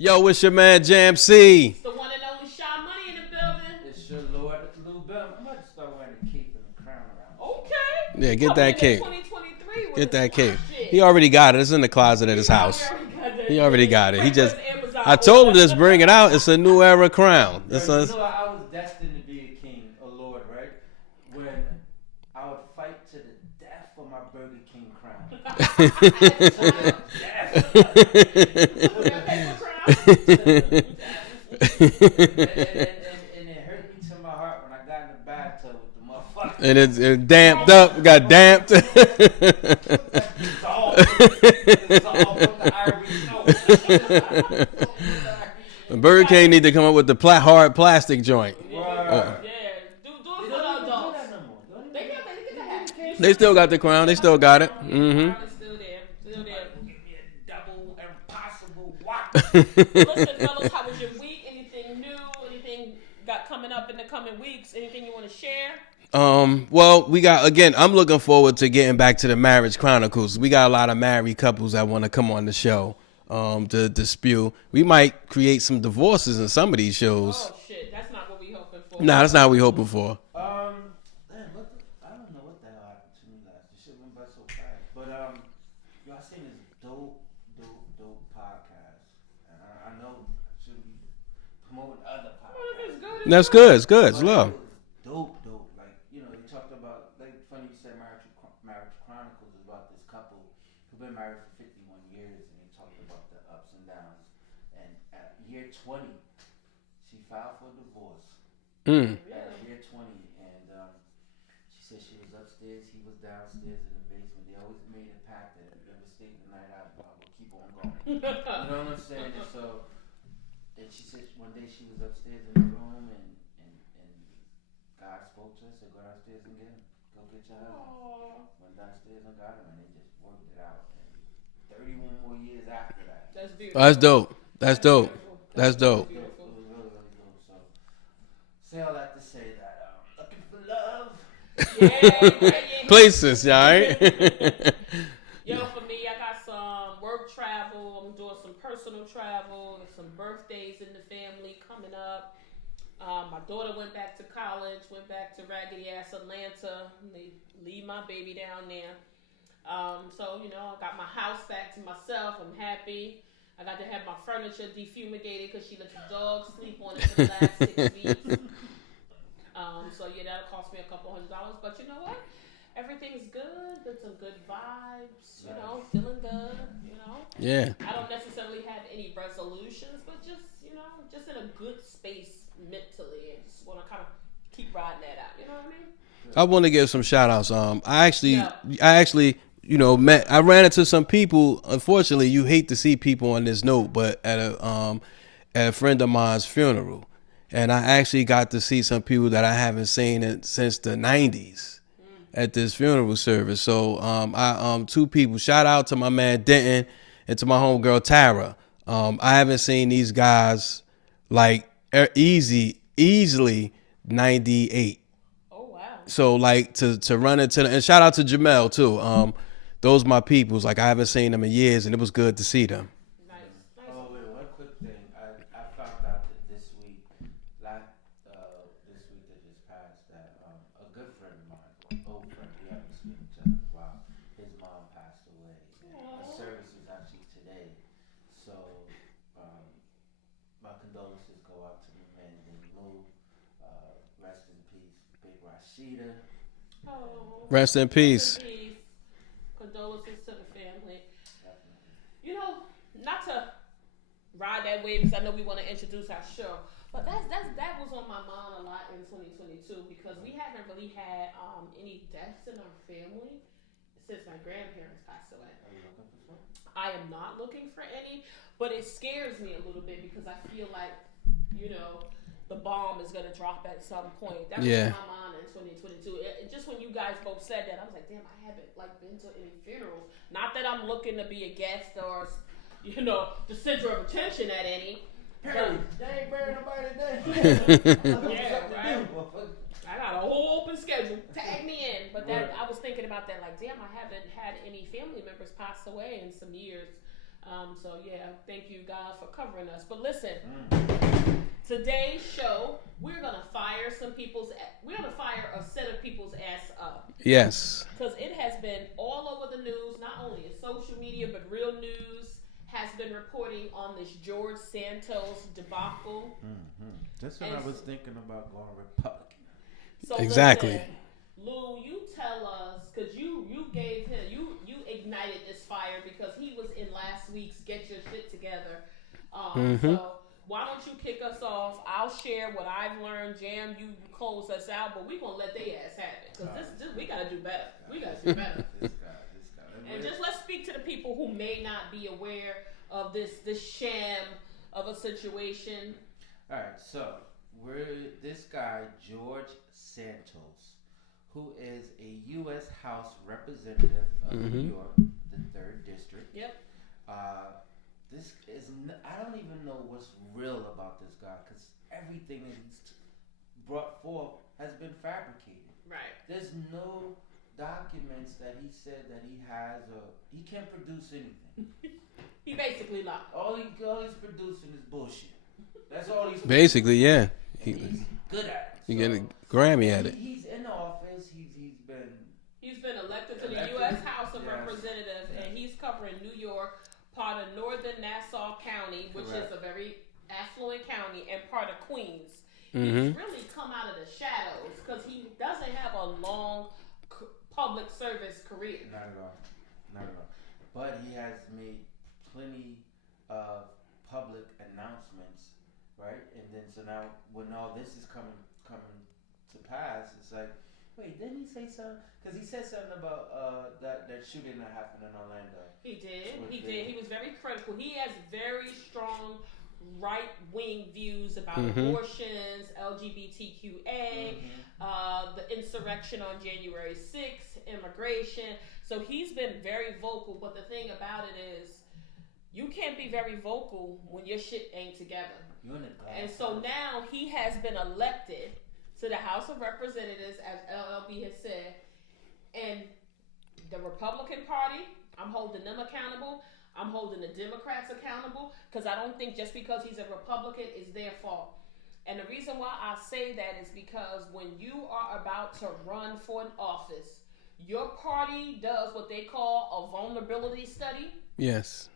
Yo, it's your man Jam C. It's the one and only Sean Money in the building. It's your Lord, Lil Bill. I'm about to start wearing a cape and a crown around. Okay. Yeah, get that cape. 2023 with Get that cape. shit. He already got it. It's in the closet at his house. He already got it. He just. I told him just bring it out. It's a new era crown. I was destined to be a king, a lord, right? When I would fight to the death for my Burger King crown. And it hurt me to my heart when I got in the bathtub with the motherfucker. And it damped up. Got damped. Burger King need to come up with the hard plastic joint. Yeah. Do it for the adults. They still got the crown. They still got it. Mm-hmm. Still there. Give me a double impossible watch. Listen, fellas, how was your week? Anything new? Anything got coming up in the coming weeks? Anything you want to share? Well, we got, again, I'm looking forward to getting back to the Marriage Chronicles. We got a lot of married couples that want to come on the show, to spew. We might create some divorces in some of these shows. Oh, shit. That's not what we hoping for. Nah, that's not what we hoping for. I don't know what the hell happened to me last. This shit went by so fast. But, yo, I seen this dope podcast. And I know I should be promoting other podcasts. That's good. It's good. It's love. Dope. Like, you know, they talked about, like, funny you said Marriage Chronicles is about this couple who've been married for 51 years, and they talked about the ups and downs. And at year 20, she filed for divorce. At year 20, and she said she was upstairs, he was downstairs in the basement. They always made a pact that if you ever stayed the night out, I will keep on going. You know what I'm saying? And so, and she said one day she was upstairs in the room, and God spoke to her, said, go downstairs and get him. Go get your husband. Went downstairs and got him, and they just worked it out. And 31 more years after that. That's beautiful. That's dope. That's dope. That's dope. It was really, really dope. So, say all that to say that looking for love. Yeah. Places, all right? Yo, for me, I got some work travel. I'm doing some personal travel. Some birthdays in the family coming up. My daughter went back to college, went back to raggedy ass Atlanta. They leave my baby down there. So, you know, I got my house back to myself. I'm happy. I got to have my furniture defumigated because she let the dog sleep on it for the last 6 weeks. So, yeah, that'll cost me $200. But you know what? Everything's good. There's some good vibes, you know, feeling good, you know. Yeah. I don't necessarily have any resolutions, but just, you know, just in a good space mentally, and just want to kind of keep riding that out. You know what I mean? I want to give some shout outs. I actually, you know, I ran into some people. Unfortunately, you hate to see people on this note, but at a friend of mine's funeral, and I actually got to see some people that I haven't seen since the 90s at this funeral service. So, two people. Shout out to my man Denton and to my homegirl Tara. I haven't seen these guys like easily 98. Oh wow. So like to run into and shout out to Jamel too. Those my peoples. Like I haven't seen them in years, and it was good to see them. Nice. Oh wait, one quick thing. I found out that this week that just passed, that a good friend of mine, old friend, we haven't seen each other in a while. His mom passed away. The service is actually today, so my condolences go out to the men in the move. Rest in peace, Big Rashida. Oh. Rest in peace. Condolences to the family. You know, not to ride that wave because I know we want to introduce our show, but that was on my mind a lot in 2022 because we haven't really had any deaths in our family since my grandparents passed away. Are you looking for some? I am not looking for any, but it scares me a little bit because I feel like, you know, the bomb is going to drop at some point. That was on my mind in 2022. Just when you guys both said that, I was like, damn, I haven't like been to any funerals. Not that I'm looking to be a guest or, you know, the center of attention at any. Perry, they ain't burying nobody today. Yeah, right. I got a whole open schedule. Tag me in. But that I was thinking about that, like, damn, I haven't had any family members pass away in some years. So yeah, thank you God for covering us. But listen, today's show, we're gonna fire some people's. We're gonna fire a set of people's ass up. Yes. Because it has been all over the news, not only in social media, but real news has been reporting on this George Santos debacle. That's what I was thinking about going Republican. So exactly. Listen, Lou, you tell us, because you gave him, you ignited this fire because he was in last week's Get Your Shit Together. So why don't you kick us off? I'll share what I've learned. Jam, you close us out, but we're going to let they ass have it. Because this, we got to do better. We got to do better. This guy. And just let's speak to the people who may not be aware of this sham of a situation. All right, so this guy, George Santos, who is a U.S. House Representative of New York, the 3rd District. Yep. This is, I don't even know what's real about this guy because everything that he's brought forth has been fabricated. Right. There's no documents that he said that he has, or he can't produce anything. He basically lied. All he's producing is bullshit. That's all he's Basically, yeah. He's good at it. You get a Grammy at it. He's in office. He's been elected to the U.S. House of Representatives, and he's covering New York, part of northern Nassau County, which is a very affluent county, and part of Queens. He's really come out of the shadows because he doesn't have a long public service career. Not at all. But he has made plenty of public announcements, right? And then so now when all this is coming to pass, it's like, wait, didn't he say something? Because he said something about that shooting that happened in Orlando. He did. He was very critical. He has very strong right-wing views about abortions, LGBTQA, the insurrection on January 6th, immigration. So he's been very vocal. But the thing about it is, you can't be very vocal when your shit ain't together. And so now he has been elected to the House of Representatives, as LLB has said, and the Republican Party, I'm holding them accountable. I'm holding the Democrats accountable because I don't think just because he's a Republican is their fault. And the reason why I say that is because when you are about to run for an office, your party does what they call a vulnerability study. Yes.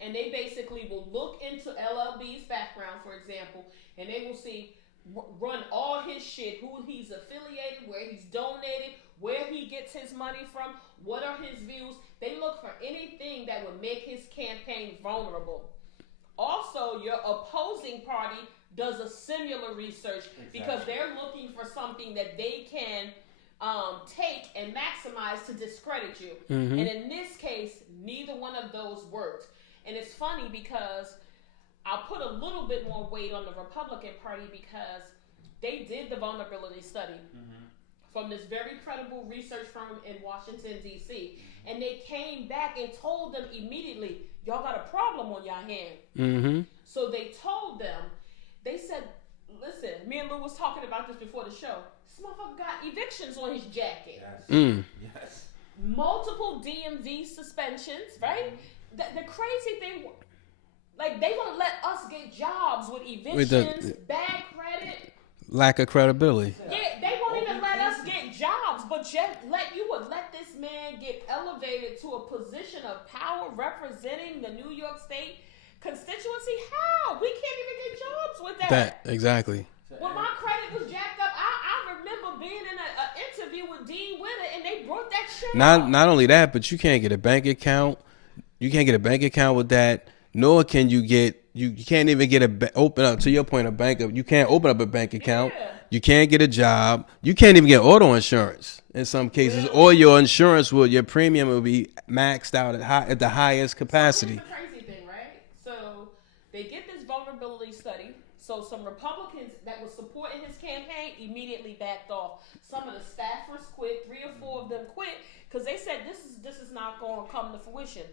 And they basically will look into LLB's background, for example, and they will see, run all his shit, who he's affiliated, where he's donated, where he gets his money from, what are his views. They look for anything that would make his campaign vulnerable. Also, your opposing party does a similar research because they're looking for something that they can take and maximize to discredit you. And in this case, neither one of those worked. And it's funny because I'll put a little bit more weight on the Republican Party because they did the vulnerability study from this very credible research firm in Washington, D.C. And they came back and told them immediately, y'all got a problem on y'all hand. So they told them, they said, listen, me and Lou was talking about this before the show. This motherfucker got evictions on his jacket. Yes. Multiple DMV suspensions, right? The crazy thing, like, they won't let us get jobs with evictions, bad credit. Lack of credibility. Yeah, they won't even let us get jobs, but you would let this man get elevated to a position of power representing the New York State constituency? How? We can't even get jobs with that. Exactly. When my credit was jacked up, I remember being in an interview with Dean Witter, and they brought that shit up. Not only that, but you can't get a bank account. You can't get a bank account with that. Nor can you get. You can't even get open up. To your point, you can't open up a bank account. Yeah. You can't get a job. You can't even get auto insurance in some cases, or your insurance your premium will be maxed out at the highest capacity. So here's the crazy thing, right? So they get this vulnerability study. So some Republicans that were supporting his campaign immediately backed off. Some of the staffers quit. 3 or 4 of them quit because they said this is not going to come to fruition.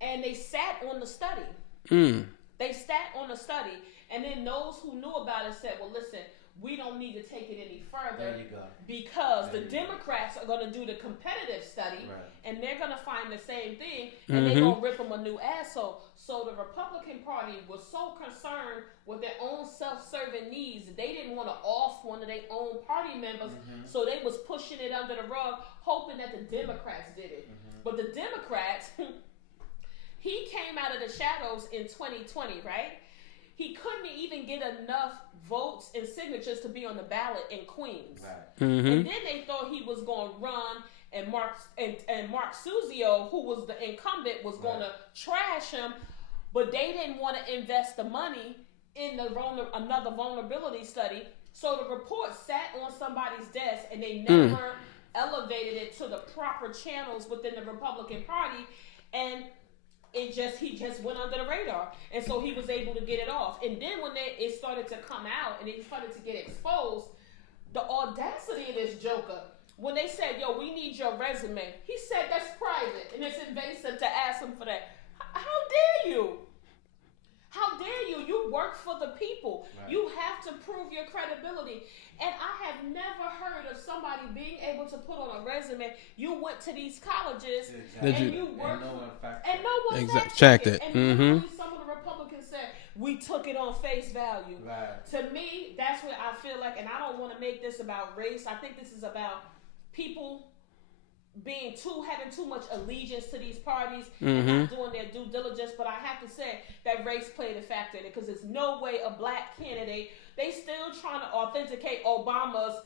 And they sat on the study. They sat on the study, and then those who knew about it said, well, listen, we don't need to take it any further. There you go. Because the Democrats are going to do the competitive study, Right. and they're going to find the same thing, and they're going to rip them a new asshole. So the Republican Party was so concerned with their own self-serving needs that they didn't want to off one of their own party members, so they was pushing it under the rug, hoping that the Democrats did it. But the Democrats, he came out of the shadows in 2020, right? He couldn't even get enough votes and signatures to be on the ballot in Queens. Right. And then they thought he was going to run, and Mark Suzio, who was the incumbent, was going to trash him, but they didn't want to invest the money in another vulnerability study. So the report sat on somebody's desk, and they never elevated it to the proper channels within the Republican Party, and he just went under the radar, and so he was able to get it off. And then when it started to come out and it started to get exposed, the audacity of this joker, when they said, "Yo, we need your resume," he said that's private and it's invasive to ask him for that. How dare you? How dare you? You work for the people. Right. You have to prove your credibility. And I have never heard of somebody being able to put on a resume, you went to these colleges and you worked and no one checked it. And some of the Republicans said, we took it on face value. Right. To me, that's what I feel like, and I don't want to make this about race. I think this is about people having too much allegiance to these parties and not doing their due diligence. But I have to say that race played a factor in it, because there's no way a black candidate, they still trying to authenticate Obama's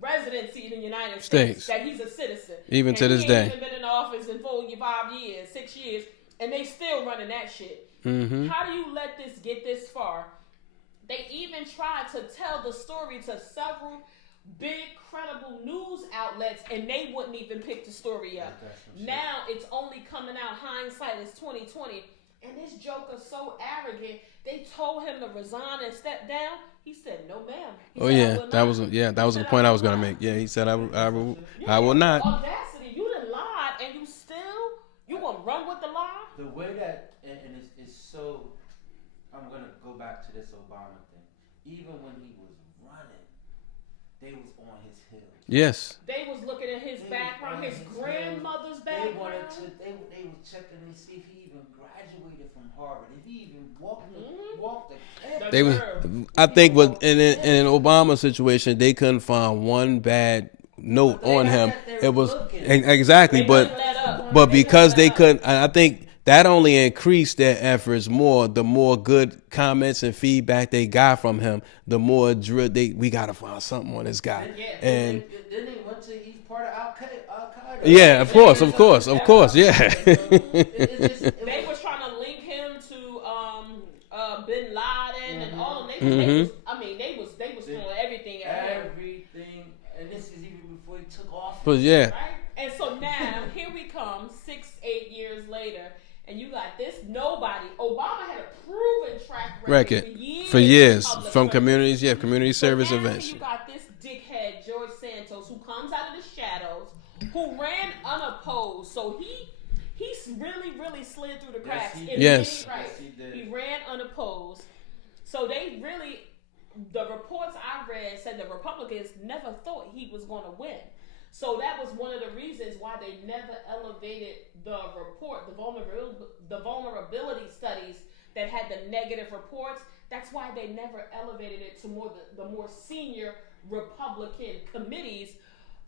residency in the United States, that he's a citizen. Even and to this day. He's been in office in 6 years, and they still running that shit. How do you let this get this far? They even tried to tell the story to several big credible news outlets, and they wouldn't even pick the story up. Now it's only coming out, hindsight is 2020, and this joker so arrogant. They told him to resign and step down. He said, "No, ma'am." That was the point I was gonna make. Yeah, he said, "I will not." Audacity! You done lied, and you gonna run with the lie? The way that and it's so. I'm gonna go back to this Obama thing. Even when he was running, they was on his heels. Yes. They was looking at his background, his grandmother's background. They wanted to. They was checking to see if he even graduated from Harvard. If he even walked the. They was. I think in Obama's situation, they couldn't find one bad note on him. It was exactly, but because they couldn't, I think that only increased their efforts more. The more good comments and feedback they got from him, the more drill we got to find something on this guy. And then they went to, he's part of Al Qaeda. Yeah, of course, yeah. They was trying to link him to Bin Laden and all of them. They was doing everything. Everything, and this is even before he took office. But yeah. Right? And so now here we come, 6-8 years later. And you got this nobody. Obama had a proven track record for years from community service now events. You got this dickhead George Santos, who comes out of the shadows, who ran unopposed. So he's really slid through the cracks. Yes. He ran unopposed. So the reports I read said the Republicans never thought he was going to win. So that was one of the reasons why they never elevated the report, the vulnerability studies that had the negative reports. That's why they never elevated it to the more senior Republican committees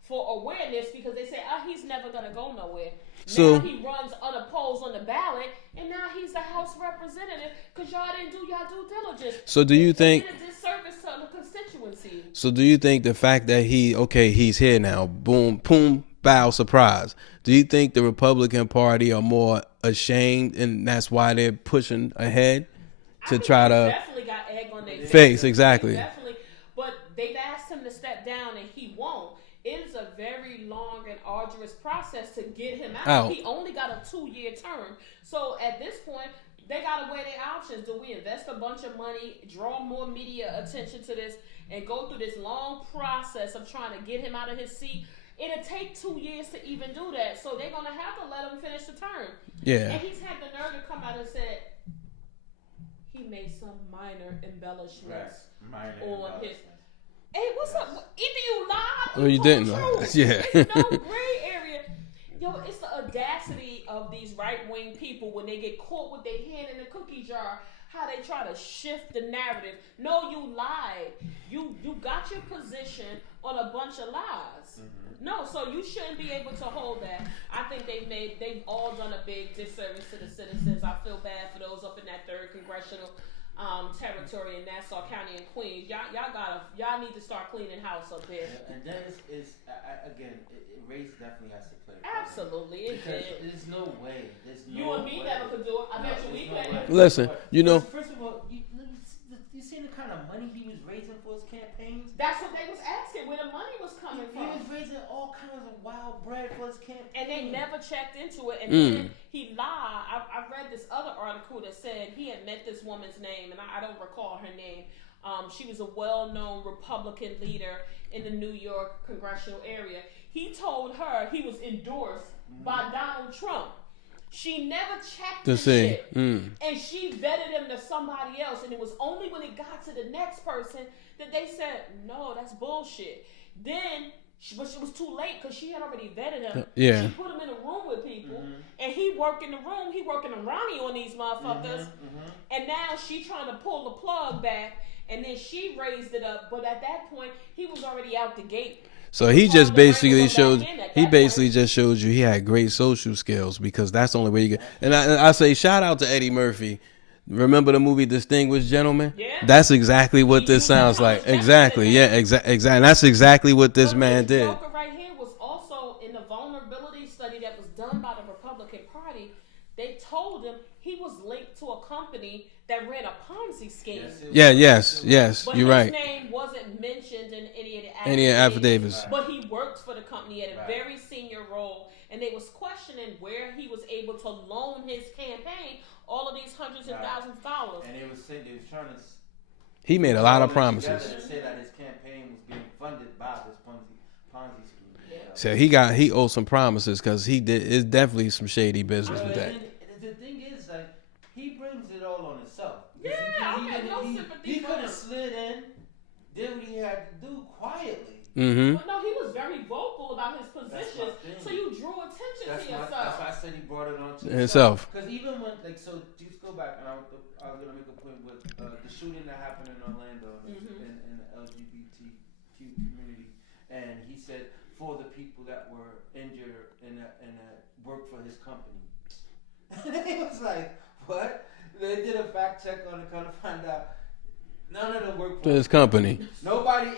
for awareness, because they say, he's never going to go nowhere. Now he runs unopposed on the ballot, and now he's the House representative because y'all didn't do y'all due diligence. So do you think... It did a disservice to the constituency. So do you think the fact that he's here now, boom, boom, bow, surprise, do you think the Republican Party are more ashamed and that's why they're pushing ahead to try to... definitely got egg on their face? Exactly. Definitely. But they've asked him to step down and he won't. It is a very long and arduous process to get him out. He only got a 2-year term. So at this point, they got to weigh their options. Do we invest a bunch of money, draw more media attention to this, and go through this long process of trying to get him out of his seat? It'll take 2 years to even do that. So they're going to have to let him finish the term. Yeah. And he's had the nerve to come out and said he made some minor embellishments on his... Hey, what's up? Either you lied or you didn't. Yeah. It's no gray area. Yo, it's the audacity of these right-wing people when they get caught with their hand in the cookie jar, how they try to shift the narrative. No, you lied. You got your position on a bunch of lies. No, so you shouldn't be able to hold that. I think they've all done a big disservice to the citizens. I feel bad for those up in that 3rd congressional territory in Nassau County and Queens. Y'all need to start cleaning house up there. And that is again, race definitely has to play. Absolutely, it did. There's no way. You and me never could do it. I bet you we could. Listen, you know. First of all, you seen the kind of money he was raising for his campaigns? That's what they was asking, where the money was coming from. He was raising all kinds of wild bread for his campaign. And they never checked into it. And then he lied. I read this other article that said he had met this woman's name, and I don't recall her name. She was a well-known Republican leader in the New York congressional area. He told her he was endorsed by Donald Trump. She never checked the shit. And she vetted him to somebody else. And it was only when it got to the next person that they said, no, that's bullshit. Then, but it was too late because she had already vetted him. She put him in a room with people. And he worked in the room. He working a Ronnie on these motherfuckers. And now she trying to pull the plug back. And then she raised it up. But at that point, he was already out the gate. So he just basically showed. He basically just showed you he had great social skills, because that's the only way you get. And I say shout out to Eddie Murphy. Remember the movie Distinguished Gentleman? Yeah. That's exactly what this sounds like. Exactly. Yeah. Exactly. That's exactly what this man did. Joker right here was also in the vulnerability study that was done by the Republican Party. They told him he was linked to a company that ran a Ponzi scheme. Yes. But You're right. His name wasn't mentioned in any of the affidavits. But he worked for the company at a very senior role, and they was questioning where he was able to loan his campaign all of these hundreds and thousands of dollars. And they was trying to. He made a lot of promises. To say that his campaign was being funded by this Ponzi scheme. So he owed some promises, because he did. It's definitely some shady business with that. The thing is, like, he brings it all on himself. Yeah, I have no sympathy He for could him. have slid in, did what he had to do quietly. But no, he was very vocal about his positions, so you drew attention to yourself. That's why I said he brought it on to himself. Because even when, like, so just go back, and I was going to make a point with the shooting that happened in Orlando in the LGBTQ community, and he said for the people that were injured and worked for his company. And he was like, what? They did a fact check on it, kind of find out none of them worked for his company. Nobody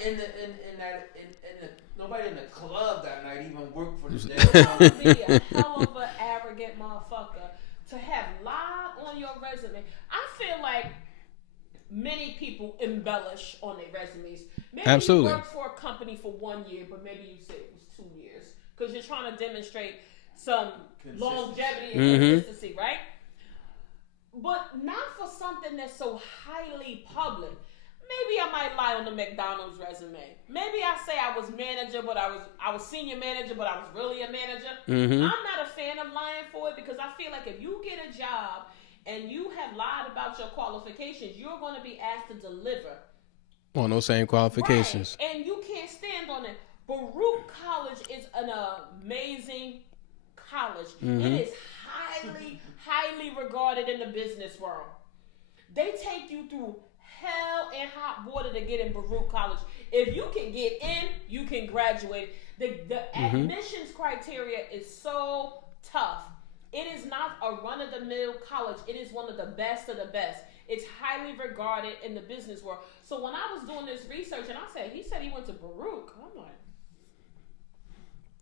nobody in the club that night even worked for the damn company. Be a hell of an arrogant motherfucker to have lied on your resume. I feel like many people embellish on their resumes. Maybe Absolutely. You worked for a company for 1 year, but maybe you said it was 2 years because you're trying to demonstrate some longevity and consistency, right? But not for something that's so highly public. Maybe I might lie on the McDonald's resume. Maybe I say I was manager, but I was senior manager, but I was really a manager. I'm not a fan of lying for it, because I feel like if you get a job and you have lied about your qualifications, you're going to be asked to deliver on those same qualifications. Right. And you can't stand on it. Baruch College is an amazing college. It is highly regarded in the business world. They take you through hell and hot water to get in Baruch College. If you can get in, you can graduate. The admissions criteria is so tough. It is not a run-of-the-mill college. It is one of the best of the best. It's highly regarded in the business world. So when I was doing this research, and he said he went to Baruch, I'm like,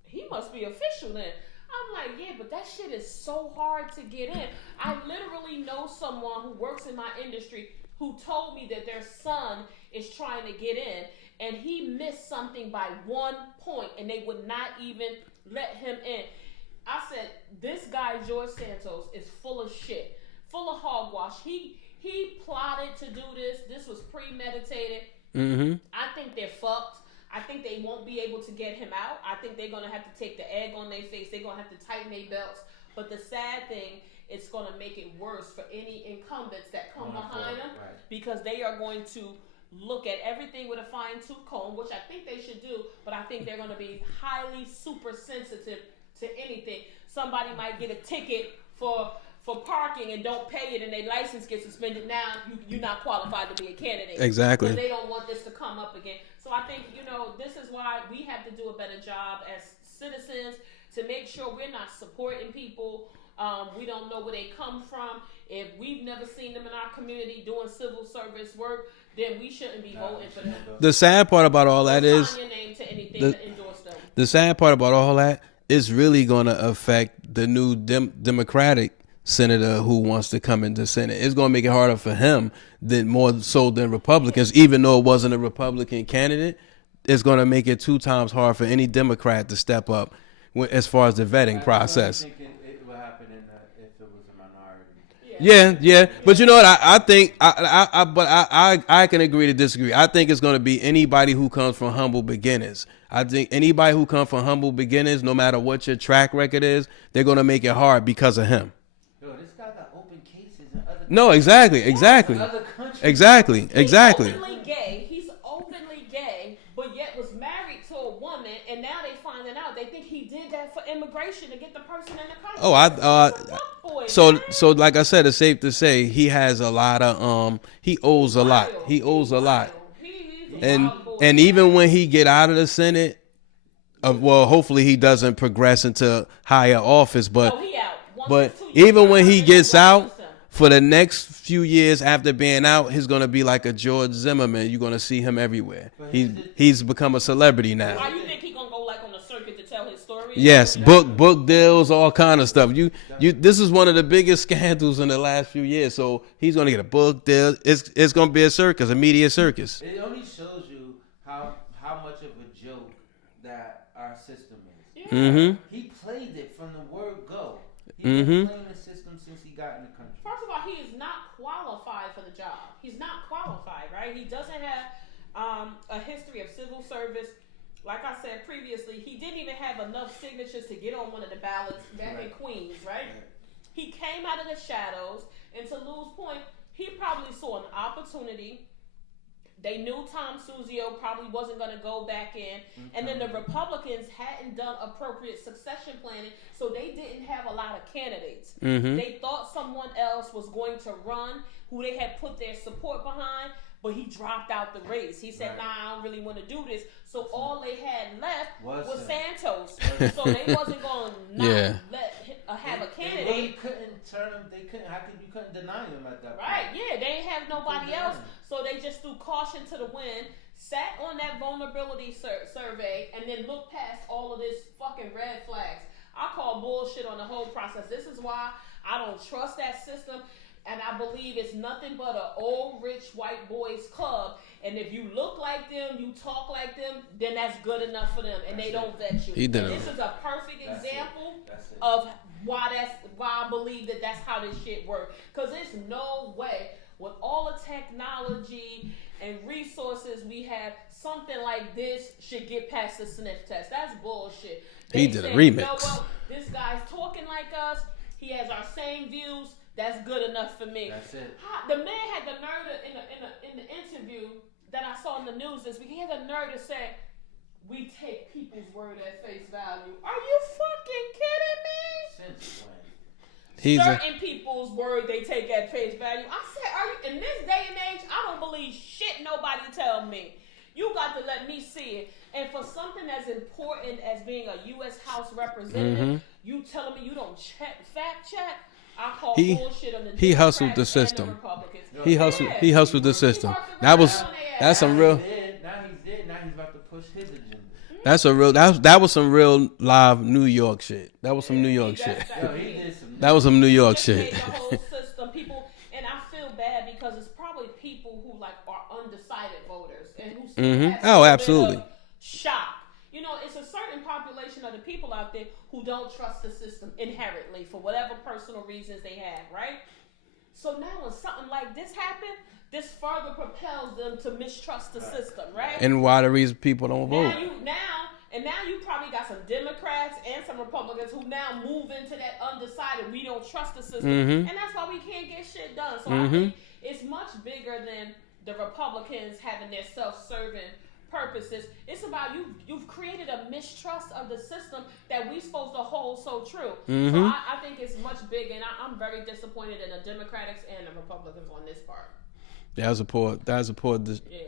he must be official then. I'm like, yeah, but that shit is so hard to get in. I literally know someone who works in my industry who told me that their son is trying to get in, and he missed something by 1 point, and they would not even let him in. I said, this guy, George Santos, is full of shit, full of hogwash. He plotted to do this. This was premeditated. I think they're fucked. I think they won't be able to get him out. I think they're going to have to take the egg on their face. They're going to have to tighten their belts. But the sad thing, it's going to make it worse for any incumbents that come behind them, because they are going to look at everything with a fine-tooth comb, which I think they should do, but I think they're going to be highly super sensitive to anything. Somebody might get a ticket for parking and don't pay it, and their license gets suspended. Now you're not qualified to be a candidate. Exactly. But they don't want this to come up again. So I think, this is why we have to do a better job as citizens to make sure we're not supporting people. We don't know where they come from. If we've never seen them in our community doing civil service work, then we shouldn't be voting for them. The sad part about all that is sign your name to anything to endorse them. The sad part about all that is really going to affect the new Democratic senator who wants to come into Senate. It's going to make it harder for him more so than Republicans, even though it wasn't a Republican candidate. It's going to make it 2 times hard for any Democrat to step up as far as the vetting process. I think it would happen if it was a minority. Yeah. But you know what? I think I can agree to disagree. I think it's going to be anybody who comes from humble beginnings. I think anybody who comes from humble beginnings, no matter what your track record is, they're going to make it hard because of him. Yo, this guy got open cases in other countries. No, exactly. Other countries. Exactly. He's openly gay, but yet was married to a woman, and now they finding out. They think he did that for immigration to get the person in the country. So like I said, it's safe to say he has a lot of he owes a lot. He owes a lot. And even when he get out of the Senate, hopefully he doesn't progress into higher office, but even when he gets out, for the next few years after being out, he's going to be like a George Zimmerman. You're going to see him everywhere. He's become a celebrity now. Why you think he's going to go like on the circuit to tell his story? Yes, book deals, all kind of stuff. This is one of the biggest scandals in the last few years. So he's going to get a book deal. It's going to be a circus, a media circus. It only shows you how much of a joke that our system is. Yeah. Mm-hmm. He played it from the word go. He's been playing the system since he got in the country. First of all, he is not qualified for the job. He's not qualified, right? He doesn't have a history of civil service. Like I said previously, he didn't even have enough signatures to get on one of the ballots back in Queens, right? He came out of the shadows, and to Lou's point, he probably saw an opportunity. They knew Tom Suzio probably wasn't going to go back in. And then the Republicans hadn't done appropriate succession planning, so they didn't have a lot of candidates. They thought someone else was going to run who they had put their support behind, but he dropped out the race. He said, nah, I don't really want to do this. So all they had left was Santos. So they wasn't going to have a candidate. They really couldn't turn him. You couldn't deny him at that point. Right, yeah. They didn't have nobody else. So they just threw caution to the wind, sat on that vulnerability survey, and then looked past all of this fucking red flags. I call bullshit on the whole process. This is why I don't trust that system. And I believe it's nothing but an old rich white boys club. And if you look like them, you talk like them, then that's good enough for them. And they don't vet you. This is a perfect example of why I believe that's how this shit works. Because there's no way, with all the technology and resources we have, something like this should get past the sniff test. That's bullshit. He did a remix. You know what? This guy's talking like us. He has our same views. That's good enough for me. That's it. The man had the nerve in the interview that I saw in the news this week. He had the nerve to say, "We take people's word at face value." Are you fucking kidding me? Since when? Certain people's word they take at face value. I said, "Are you in this day and age? I don't believe shit nobody tell me. You got to let me see it." And for something as important as being a U.S. House representative, you telling me you don't fact check? I call bullshit on the he hustled the system. He hustled the system. That's some real. Now he's dead. Now he's about to push his agenda. That was some real live New York shit. That was some New York shit. That was some New York shit. The whole system, people, and I feel bad because it's probably people who are undecided voters and who still have absolutely shock. You know, it's a certain population of the people out there who don't trust the system inherently for whatever personal reasons they have, right? So now when something like this happens, this further propels them to mistrust the system, right? And why the reason people don't vote. Now you probably got some Democrats and some Republicans who now move into that undecided, we don't trust the system. And that's why we can't get shit done. So I think it's much bigger than the Republicans having their self-serving purposes. It's about you've created a mistrust of the system that we supposed to hold so true. Mm-hmm. So I think it's much bigger, and I'm very disappointed in the Democrats and the Republicans on this part. That was a poor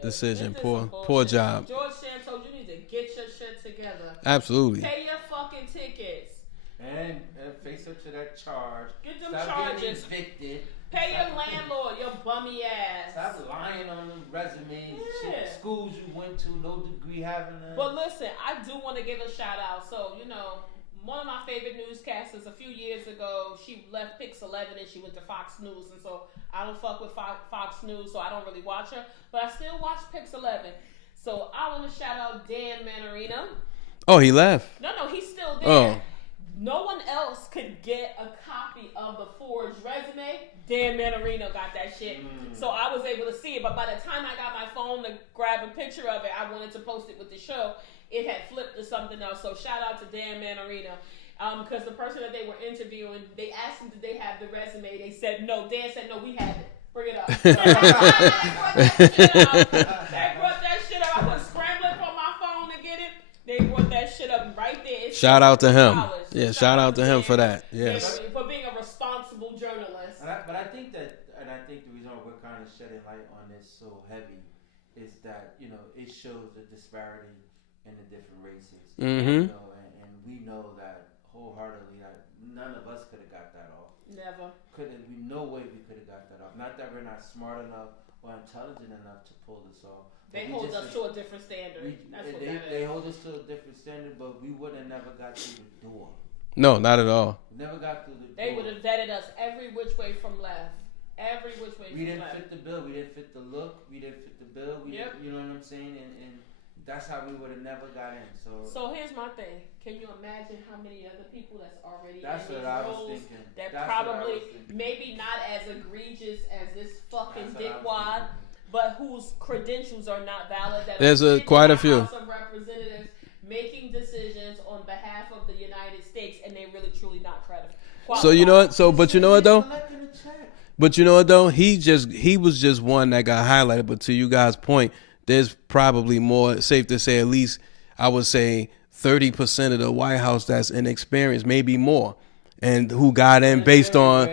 decision. Poor job. George Santos, you need to get your shit together. Absolutely. Pay your fucking tickets. And face up to that charge. Get them Stop charges. Getting evicted. Pay your landlord, your bummy ass. Stop lying on them resumes. Yeah. Schools you went to, no degree having none. But listen, I do want to give a shout out. So, one of my favorite newscasters a few years ago, she left Pix 11 and she went to Fox News. And so I don't fuck with Fox News, so I don't really watch her. But I still watch Pix 11. So I want to shout out Dan Manarino. Oh, he left? No, he's still there. Oh. No one else could get a copy of the forged resume. Dan Manarino got that shit. So I was able to see it. But by the time I got my phone to grab a picture of it, I wanted to post it with the show. It had flipped to something else. So shout out to Dan Manarino. Because the person that they were interviewing, they asked him, did they have the resume? They said no. Dan said, no, we have it. Bring it up. They brought that shit up. I was scrambling for my phone to get it. They brought that shit up right there. Shout out to him. Yeah, shout out to him for that. Yes. For being a responsible journalist. But I think the reason why we're kind of shedding light on this so heavy is that, it shows the disparity in the different races. Mm-hmm. And we know that wholeheartedly that none of us could have got that off. Never. No way we could have got that off. Not that we're not smart enough or intelligent enough to pull this off. They hold us to a different standard. They hold us to a different standard, but we would have never got through the door. No, not at all. Never got through the door. They would have vetted us every which way from left. Every which way we from didn't left. fit the bill. We didn't fit the look. We didn't fit the bill. You know what I'm saying? And that's how we would have never got in. So here's my thing. Can you imagine how many other people that's already that's in what these I was roles thinking. that That's probably maybe not as egregious as this fucking dickwad, but whose credentials are not valid? That There's quite a few. House of Representatives making decisions on behalf of the United States, and they really truly not credible. So you know what? But you know what though? But you know what though? He was just one that got highlighted. But to you guys' point, there's probably more. Safe to say, at least I would say 30% of the White House that's inexperienced, maybe more, and who got in based on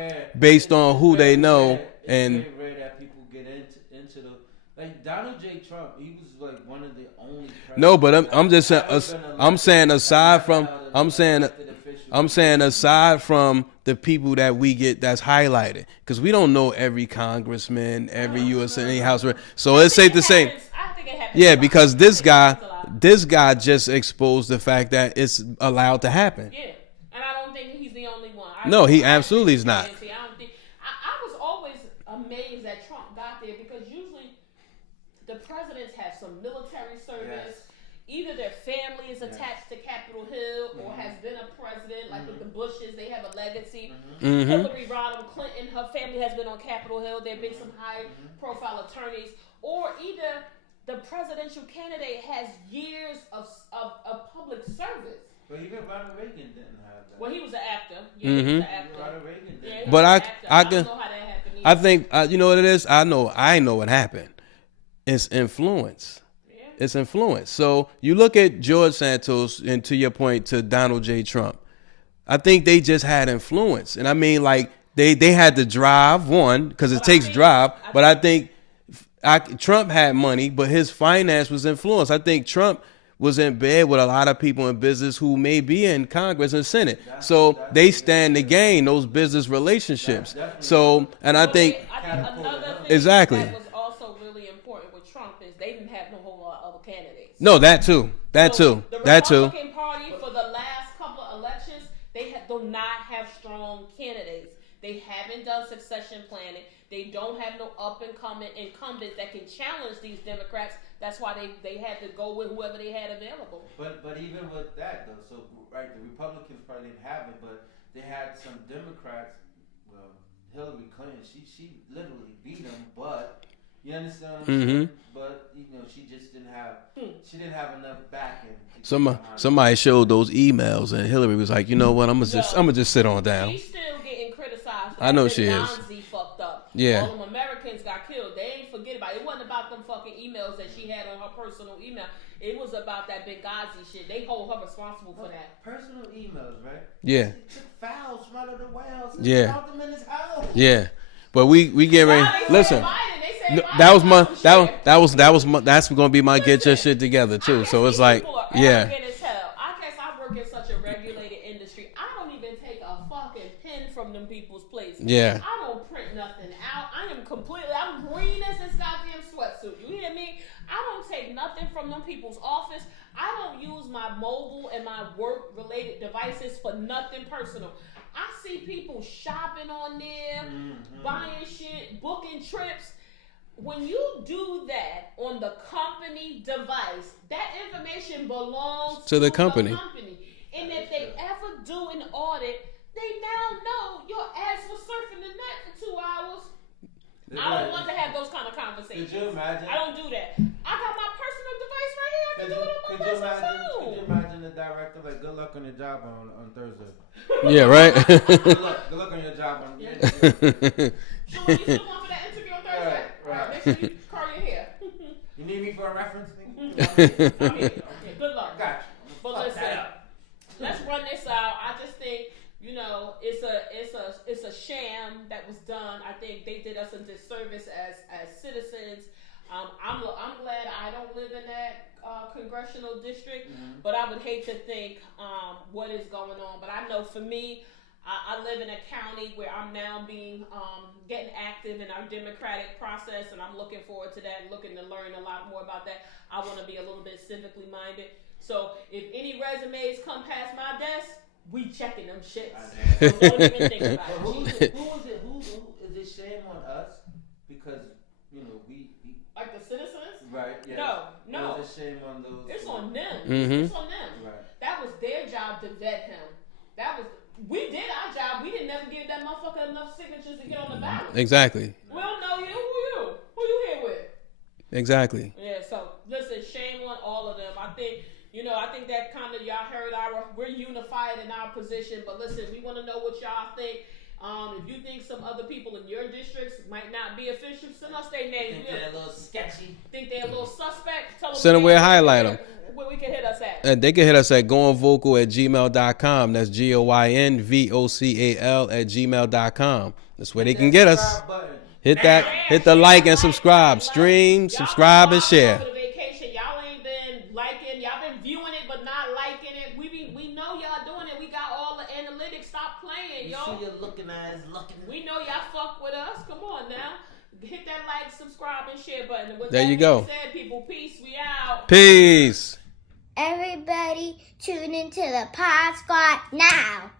who they know. And it's very rare that people get into the like Donald J. Trump. He was like one of the only. No, but I'm just saying. I'm saying aside from the people that we get that's highlighted, because we don't know every congressman, every U.S. Senate House. So it's safe to say. Yeah, because this guy just exposed the fact that it's allowed to happen. Yeah, and I don't think he's the only one. No, he absolutely is not. I was always amazed that Trump got there, because usually the presidents have some military service. Yes. Either their family is attached to Capitol Hill or has been a president, like with the Bushes, they have a legacy. Hillary Rodham Clinton, her family has been on Capitol Hill. There have been some high-profile attorneys. Or either the presidential candidate has years of public service. But even Ronald Reagan didn't have that. Well, he was an actor. Yeah, he was an actor. Ronald Reagan did. But I don't know how that happened either. I think you know what it is. I know what happened. It's influence. It's influence. So you look at George Santos, and to your point, to Donald J. Trump, I think they just had influence. And I mean, like, they had to drive, one, because it takes drive. But I think Trump had money, but his finance was influence. I think Trump was in bed with a lot of people in business who may be in Congress and Senate. So they stand to gain those business relationships. So, and I think, another thing exactly. That was also really important with Trump is they didn't have no whole lot of other candidates. No, that too. The Republican Party for the last couple of elections, they do not have strong candidates. They haven't done succession planning. They don't have no up-and-coming incumbents that can challenge these Democrats. That's why they had to go with whoever they had available. But even with that, though, so, right, the Republicans probably didn't have it, but they had some Democrats. Well, Hillary Clinton, she literally beat them, but you understand what I'm saying? But, she just didn't have enough backing. Somebody showed those emails, and Hillary was like, you know what, I'm gonna just sit on down. She's still getting criticized. I know she is. Fucked up. Yeah. All them Americans got killed. They ain't forget about it. It wasn't about emails that she had on her personal email. It was about that Benghazi shit. They hold her responsible for that. Personal emails, right? Yeah. He took files from out of the warehouse and Yeah. found them in his house. Yeah. But we get ready. Nah, they Listen. said Biden. They said Biden That was my got some shit. that's gonna be my get your shit together too. So it's like, yeah. As hell. I guess I work in such a regulated industry. I don't even take a fucking pen from them people's places. Yeah. I don't print nothing out. I'm green as this goddamn sweatsuit. You hear me? I don't take nothing from them people's office. I don't use my mobile and my work related devices for nothing personal. I see people shopping on there, buying shit, booking trips. When you do that on the company device, that information belongs to the company. And if they ever do an audit, they now know your ass was surfing the net for 2 hours. I don't want to have those kind of conversations. Could you imagine? I don't do that. I got my personal device right here. I can do it on my personal phone. Could you imagine the director like, good luck on your job on Thursday? Yeah, right. Good luck on your job on Thursday. So when you still want for that interview on Thursday? Right. Make sure you curl your hair. You need me for a reference? Okay, good luck. Got you. But listen, let's run this out. I just think, it's a sham that was done. I think they did us a disservice as citizens. I'm glad I don't live in that congressional district, but I would hate to think what is going on. But I know for me, I live in a county where I'm now getting active in our democratic process, and I'm looking forward to that, looking to learn a lot more about that. I want to be a little bit civically minded. So if any resumes come past my desk, we checking them shits. So don't even think about it. Who is it shame on us? Because, we Like the citizens? right, yes. No. Or is it shame on those? It's on them. Mm-hmm. It's on them. Right. That was their job to vet him. We did our job. We didn't never give that motherfucker enough signatures to get on the ballot. Exactly. We don't know you. Who you here with? Exactly. Yeah, so listen, shame on all of them. I think that kind of y'all heard we're unified in our position, but listen, we want to know what y'all think. If you think some other people in your districts might not be official, send us their names. Think they're a little sketchy. Think they're a little suspect? Tell them Send them where, highlight them. Where we can hit us at. And they can hit us at goingvocal@gmail.com. That's GOYNVOCAL@gmail.com. That's where they can get us. Hit the like and subscribe. Stream, subscribe, and share. Y'all ain't been liking, y'all been viewing it but not liking it. We know y'all doing it. We got all the analytics. Stop playing, yo. See your looking eyes looking. We know y'all fuck with us. Come on now. Hit that like, subscribe, and share button. And with there that you go. Said, people, peace. We out. Peace. Everybody tune into the Pod Squad now.